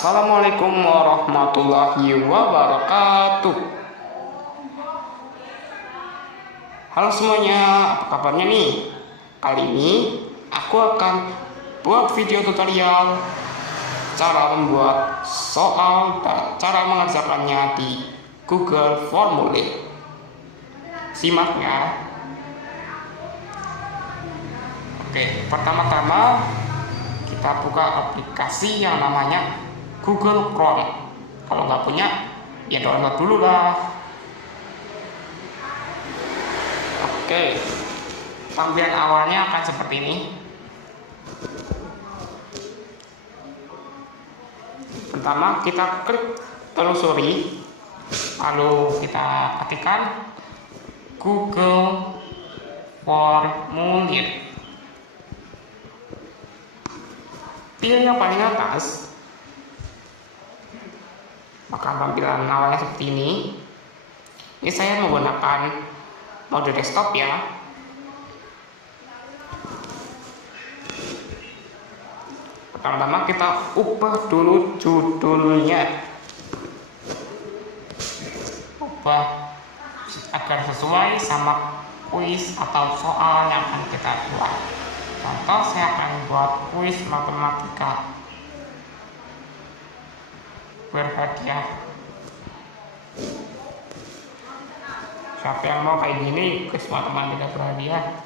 Assalamualaikum warahmatullahi wabarakatuh. Halo semuanya, apa kabarnya nih? Kali ini aku akan buat video tutorial cara membuat soal dan cara mengerjakannya di Google Formulir. Simak ya. Oke, pertama-tama kita buka aplikasi yang namanya Google Chrome. Kalau nggak punya, ya download dulu lah. Oke, tampilan awalnya akan seperti ini. Pertama kita klik telusuri, lalu kita ketikkan Google Formulir. Pilih yang paling atas, maka tampilan awalnya seperti ini. Ini saya menggunakan mode desktop ya. Pertama-tama kita ubah dulu judulnya, ubah agar sesuai sama kuis atau soal yang akan kita buat. Contoh, saya akan buat kuis matematika berhadiah. Siapa yang mau kayak gini, kuis matematika berhadiah?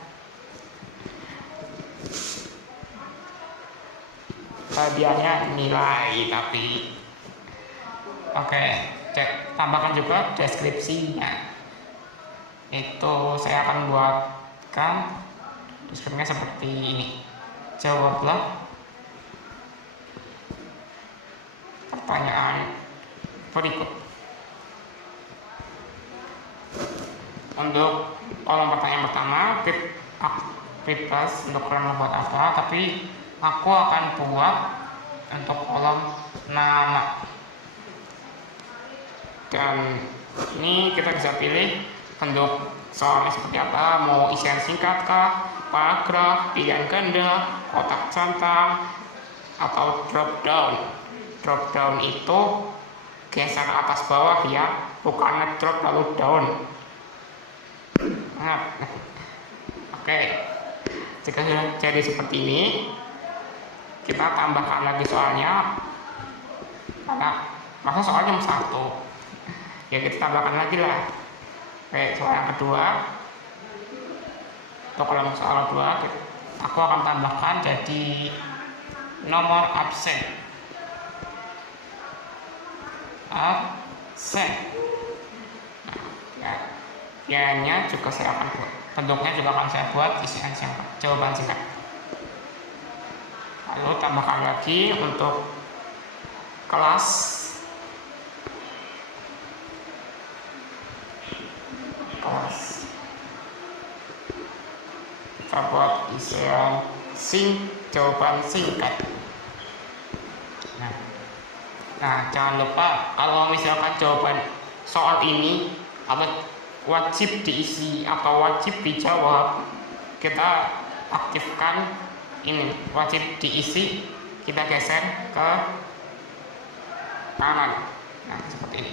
Hadiahnya nilai tapi. Oke, cek, tambahkan juga deskripsinya. Itu saya akan buatkan deskripsinya seperti ini. Jawablah pertanyaan berikut. Untuk kolom pertanyaan pertama, bebas untuk kalian membuat apa, tapi aku akan buat untuk kolom nama. Dan ini kita bisa pilih bentuk soalnya seperti apa, mau isian singkat kah, paragraf, pilihan ganda, kotak centang, atau drop down. Drop down itu geser atas bawah ya, bukan ngedrop lalu down. Nah, oke, jika sudah jadi seperti ini, kita tambahkan lagi soalnya. Karena masa soalnya satu, ya kita tambahkan lagi lah. Oke, soal yang kedua, untuk kolom soal kedua, aku akan tambahkan jadi nomor absen. Nah, ya juga saya akan buat, bentuknya juga akan saya buat isian singkat, jawaban singkat. Lalu tambahkan lagi untuk kelas. Kita buat isian jawaban singkat. Nah, jangan lupa kalau misalkan jawaban soal ini apa wajib diisi atau wajib dijawab, kita aktifkan ini wajib diisi, kita geser ke kanan. Nah, seperti ini.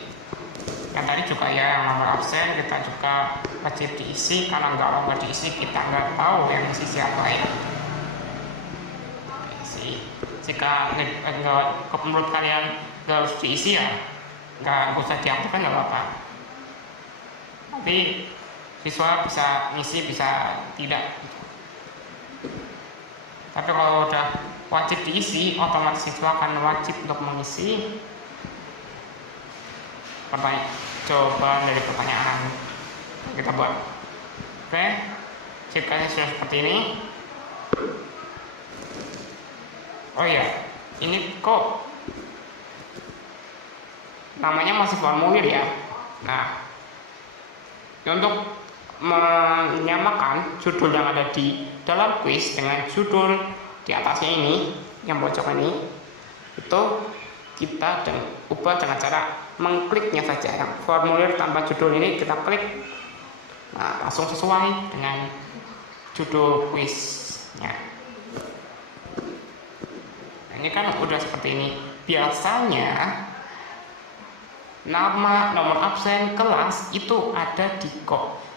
Yang tadi juga ya, yang nomor absen kita juga wajib diisi, karena nggak diisi kita nggak tahu yang isi siapa ya. Jika menurut kalian nggak harus diisi ya nggak usah diaktifkan, nggak apa-apa. Tapi siswa bisa ngisi bisa tidak. Tapi kalau udah wajib diisi, otomatis siswa akan wajib untuk mengisi jawaban dari pertanyaan yang kita buat. Oke, jika sudah seperti ini. Oh ya, ini kok namanya masih formulir ya. Nah, untuk menyamakan judul yang ada di dalam kuis dengan judul di atasnya ini, yang pojok ini, itu kita ubah dengan cara mengkliknya saja. Yang formulir tanpa judul ini kita klik, nah langsung sesuai dengan judul kuisnya. Nah, ini kan udah seperti ini. biasanya nama nomor absen kelas itu ada di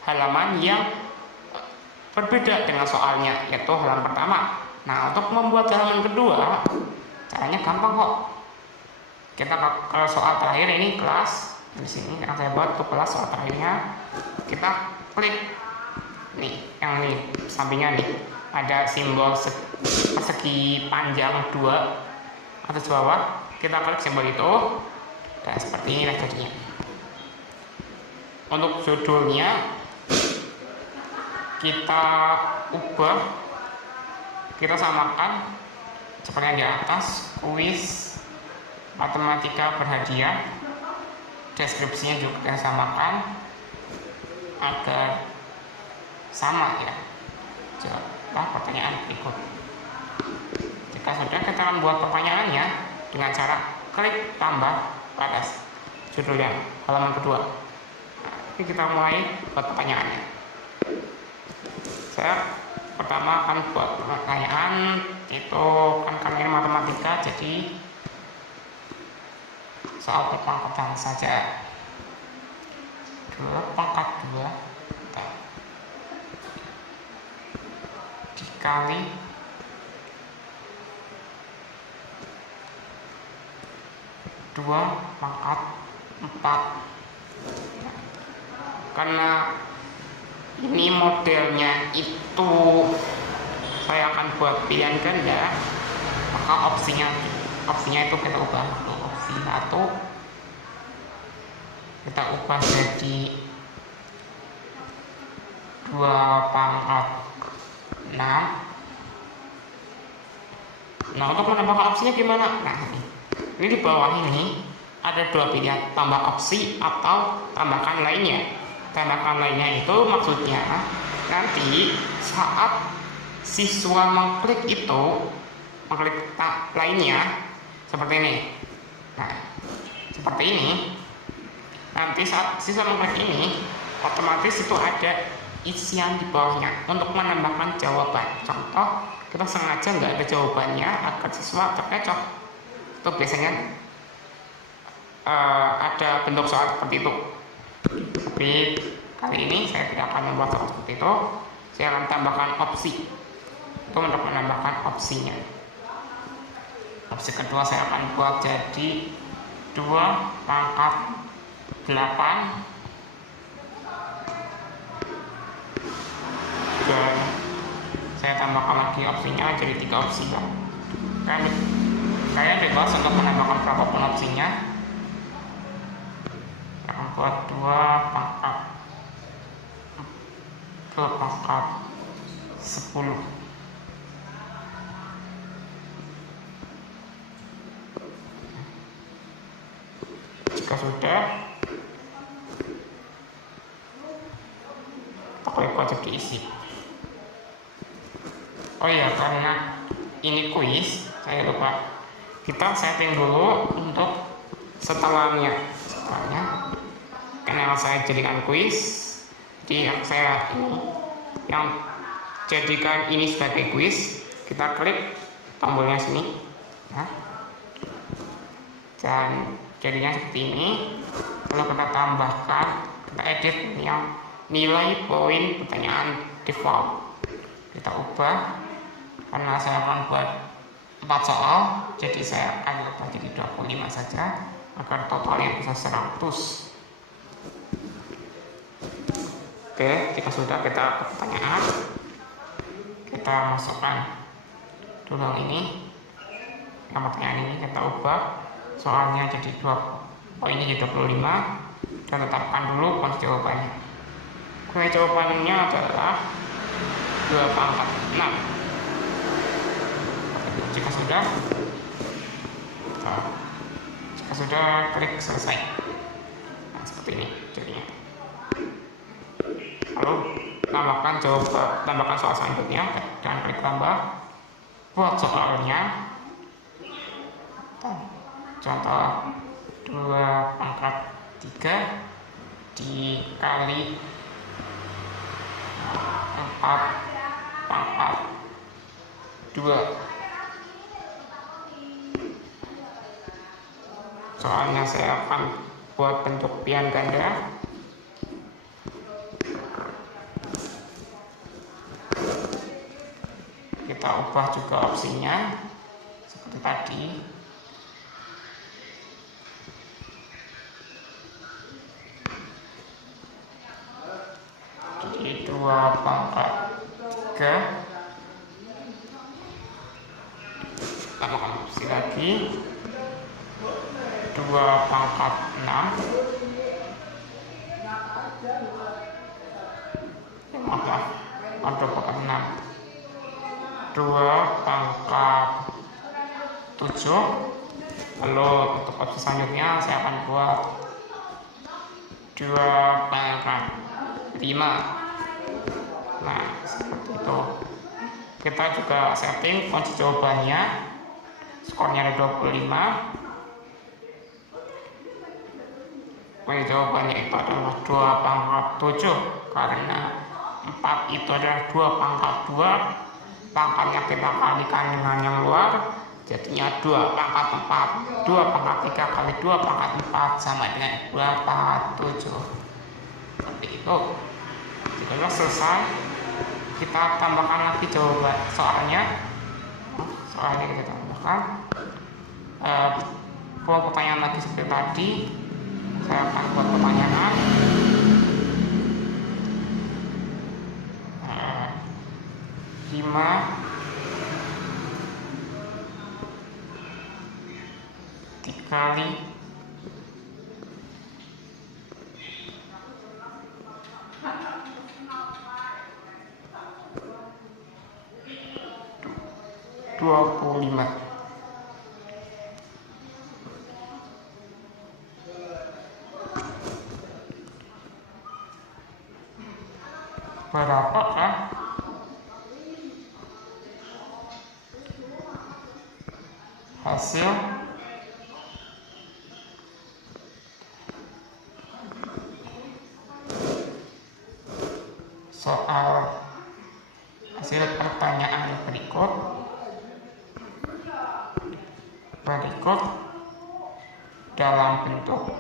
halaman yang berbeda dengan soalnya, yaitu halaman pertama. Nah, untuk membuat halaman kedua caranya gampang kok. Kita ke soal terakhir ini kelas, di sini yang saya buat untuk kelas soal terakhirnya, kita klik nih yang ini sampingnya nih ada simbol persegi panjang 2 atas bawah, kita klik simbol itu dan seperti ini jadinya. Untuk judulnya kita ubah, kita samakan seperti yang di atas, kuis matematika berhadiah. Deskripsinya juga kita samakan agar sama ya. Coba pertanyaan berikut. Jika sudah, kita akan buat pertanyaannya dengan cara klik tambah pada judulnya halaman kedua. Nah, ini kita mulai buat pertanyaannya. Saya pertama akan buat pertanyaan itu kan ini matematika, jadi soal pangkatan saja. 2 pangkat 2 dikali 2 pangkat 4. Karena ini modelnya itu saya akan buat pilihan ganda, maka opsinya itu kita ubah. Untuk opsi 1 kita ubah jadi 2 pangkat 6. Nah, untuk menambahkan opsinya gimana? Nah, ini di bawah ini ada 2 pilihan, tambah opsi atau tambahkan lainnya. Tambahkan lainnya itu maksudnya nanti saat siswa mengklik lainnya seperti ini. Nah, seperti ini. Nanti saat siswa mengklik ini, otomatis itu ada isian di bawahnya untuk menambahkan jawaban. Contoh, kita sengaja nggak ada jawabannya agar siswa terkecoh. Itu biasanya ada bentuk soal seperti itu. Tapi kali ini saya tidak akan membuat soal seperti itu. Saya akan tambahkan opsi. Itu untuk menambahkan opsinya. Opsi kedua saya akan buat jadi 2 pangkat 8 dan saya tambahkan lagi opsinya jadi 3 opsi ya. Kan saya bebas untuk menambahkan berapapun opsinya. Saya akan buat 2 pangkat 10. Jika sudah, kita wajib diisi. Oh iya, karena ini kuis, saya lupa. Kita setting dulu untuk setelahnya. Karena saya jadikan kuis, jadi saya yang jadikan ini sebagai kuis. Kita klik tombolnya sini, nah, dan jadinya seperti ini. Kalau kita tambahkan, kita edit yang nilai poin pertanyaan default, kita ubah. Karena saya akan buat 4 soal, jadi saya akan ubah jadi 25 saja agar totalnya bisa 100. Oke, jika sudah, kita ke pertanyaan. Kita masukkan dulu ini. Yang pertanyaan ini kita ubah soalnya jadi 2 poinnya jadi 25 dan tetapkan dulu kunci jawabannya. Kunci jawabannya adalah 2 pangkat 6. Jika sudah, klik selesai. Nah, seperti ini jadinya. Lalu tambahkan soal selanjutnya dan klik tambah. Buat soalnya, contoh 2 pangkat 3 dikali 4 pangkat 2. soalnya saya akan buat bentuk pian ganda. Kita ubah juga opsinya seperti tadi. Jadi 2 pangkat 3. Tambahkan opsi lagi 2 pangkat 6. Maaf, 2 pangkat 6. 2 pangkat 7. Lalu untuk opsi selanjutnya saya akan buat 2 pangkat 5. Nah, seperti itu. Kita juga setting kunci jawabannya, skornya ada 25. Kunci jawabannya itu adalah 2 pangkat 7, karena 4 itu adalah 2 pangkat 2. Pangkatnya kita kalikan dengan yang luar, jadinya 2 pangkat 4. 2 pangkat 3 kali 2 pangkat 4 sama dengan 2 pangkat 7. Seperti itu. Jika sudah selesai, kita tambahkan lagi jawaban soalnya kita tambahkan buat pertanyaan lagi seperti tadi. Saya akan buat pertanyaan 5 dikali $25. Berapa kan hasil pertanyaan berikut dalam bentuk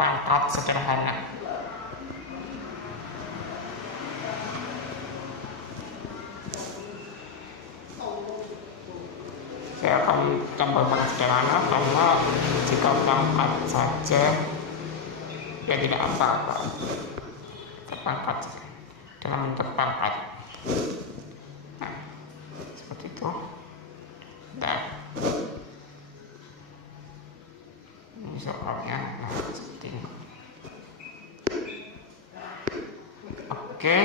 pangkat sederhana. Saya akan tambah pangkat sederhana karena jika pangkat saja ya tidak apa-apa. Terpangkat dalam bentuk pangkat. Nah, seperti itu. Nah, ini soalnya. Nah, seperti ini. Oke,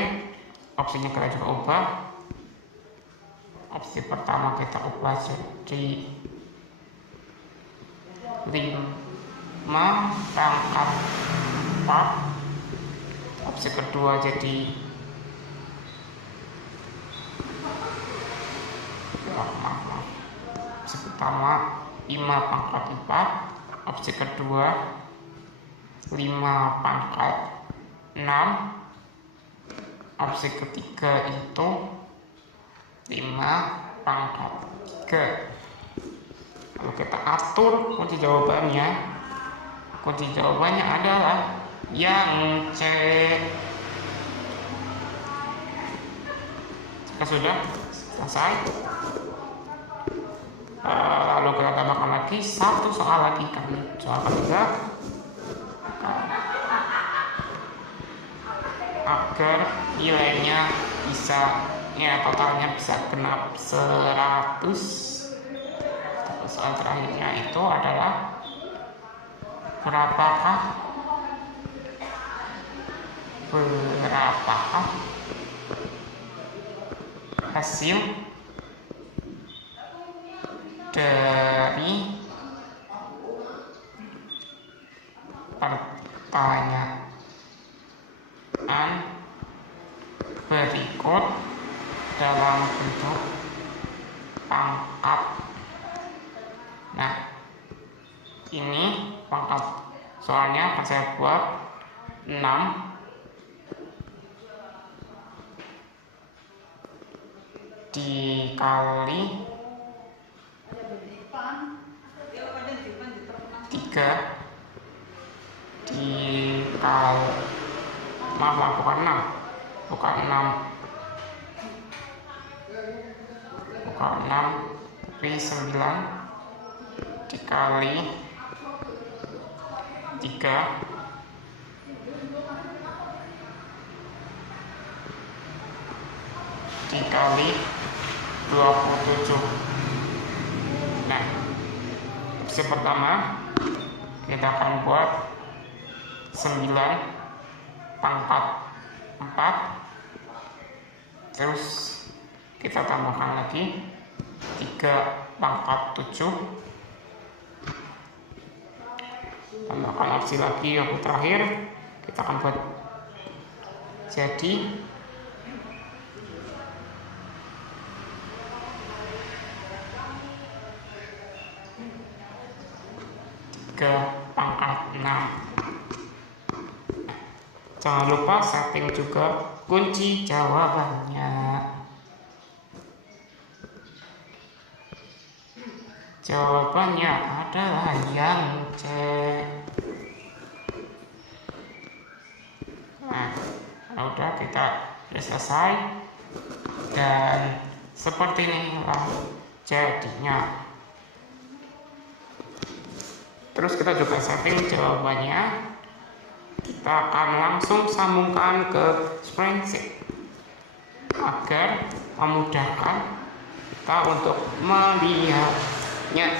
opsinya kita juga ubah. Opsi pertama kita ubah jadi 5 pangkat 4. Opsi kedua jadi opsi pertama 5 pangkat 4. Opsi kedua 5 pangkat 6. Opsi ketiga itu 5 pangkat 3. Kalau kita atur kunci jawabannya adalah yang C. Jika sudah selesai, lalu kita tambahkan lagi satu soal lagi, soal ketiga, agar nilainya bisa totalnya bisa genap 100. Soal terakhirnya itu adalah berapakah hasil dari pertanyaan berikut dalam bentuk pangkat. Nah, ini pangkat soalnya akan saya buat 6 dikali 3 dikali, maaf bukan 6, bukan 6 tapi 9 dikali 3 dikali 27. Nah, opsi pertama kita akan buat 9 pangkat 4, terus kita tambahkan lagi 3 pangkat 7, tambahkan opsi lagi yang terakhir, kita akan buat jadi 3 pangkat 6. Jangan lupa setting juga kunci jawabannya. Jawabannya adalah yang C. Nah, udah, kita sudah selesai dan seperti inilah jadinya. Terus kita juga setting jawabannya. Kita akan langsung sambungkan ke spreadsheet agar memudahkan kita untuk melihatnya.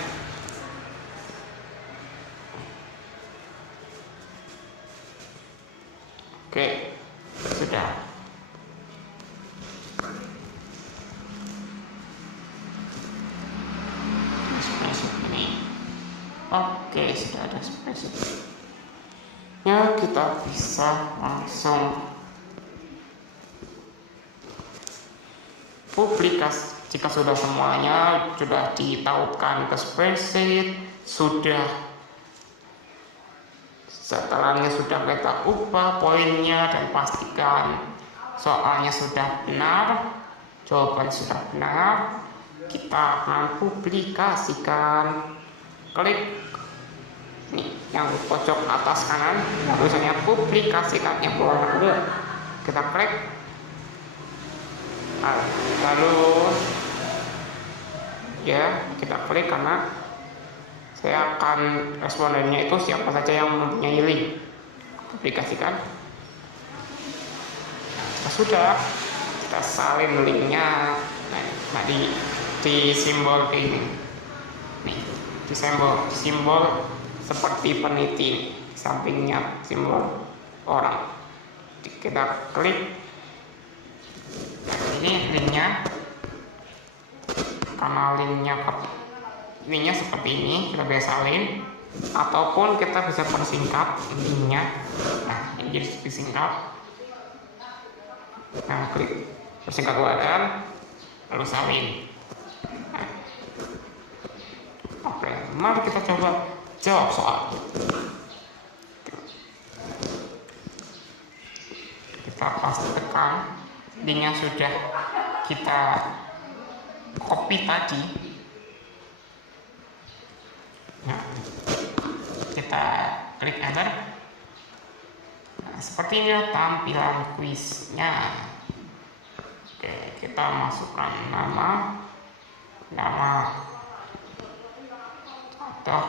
Oke, sudah. Spreadsheet ini. Oke, sudah ada spreadsheet. Ya, kita bisa langsung publikasi. Jika sudah semuanya sudah ditautkan ke spreadsheet, sudah setelannya sudah kita ubah poinnya dan pastikan soalnya sudah benar, jawaban sudah benar, kita akan publikasikan. Klik nih yang pojok atas kanan tulisannya publikasikan yang bawah dulu, kita klik. Lalu ya kita klik karena saya akan respondennya itu siapa saja yang mempunyai link. Publikasikan. Nah, sudah kita salin linknya. Nah, di simbol ini nih, di simbol seperti peniti, sampingnya simbol orang, kita klik. Nah, ini linknya, karena linknya seperti ini, kita bisa salin ataupun kita bisa persingkat linknya. Nah, ini jadi disingkat. Nah, klik persingkat URL lalu salin. Nah, oke, mari kita coba jawab soal. Kita pastikan linknya sudah kita copy tadi. Nah, kita klik enter. Nah, seperti ini tampilan kuisnya. Oke, kita masukkan nama contoh,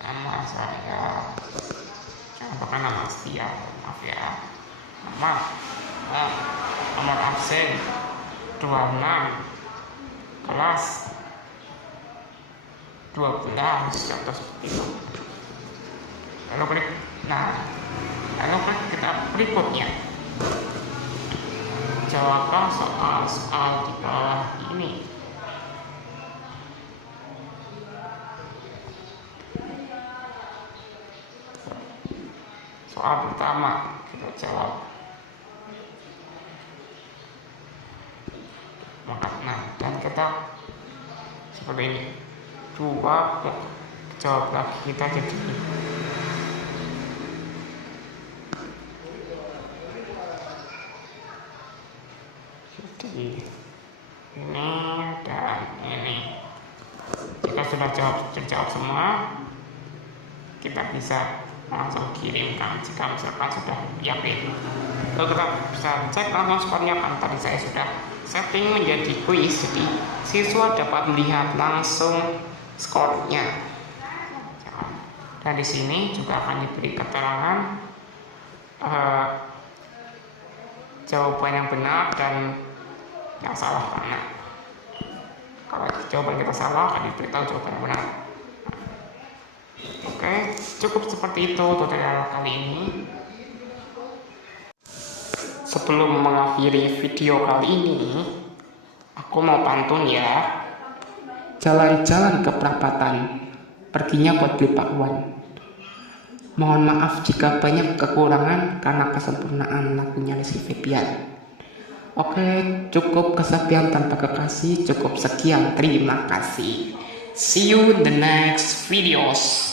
nama saya, contohkan nama Setia, maaf ya, nomor absen 26, kelas 12, contoh seperti itu. Lalu klik, lalu klik kita berikutnya, jawablah soal di bawah ini. Soal pertama kita jawab. Dan kita seperti ini, 2 jawab lagi, kita jadi ini dan ini. Jika sudah terjawab semua, kita bisa langsung kirimkan jika misalkan sudah yakin. Lalu kita bisa cek langsung skornya kan, tadi saya sudah setting menjadi quiz, jadi siswa dapat melihat langsung skornya. Dan di sini juga akan diberi keterangan jawaban yang benar dan yang salah, karena kalau jawaban kita salah akan diberitahu jawaban yang benar. Oke, cukup seperti itu tutorial kali ini. Sebelum mengakhiri video kali ini, aku mau pantun ya. Jalan-jalan ke perapatan, perginya buat beli bakwan. Mohon maaf jika banyak kekurangan karena kesempurnaan lagunya Rizky Febian. Oke, cukup kesepian tanpa kekasih, cukup sekian, terima kasih. See you in the next videos.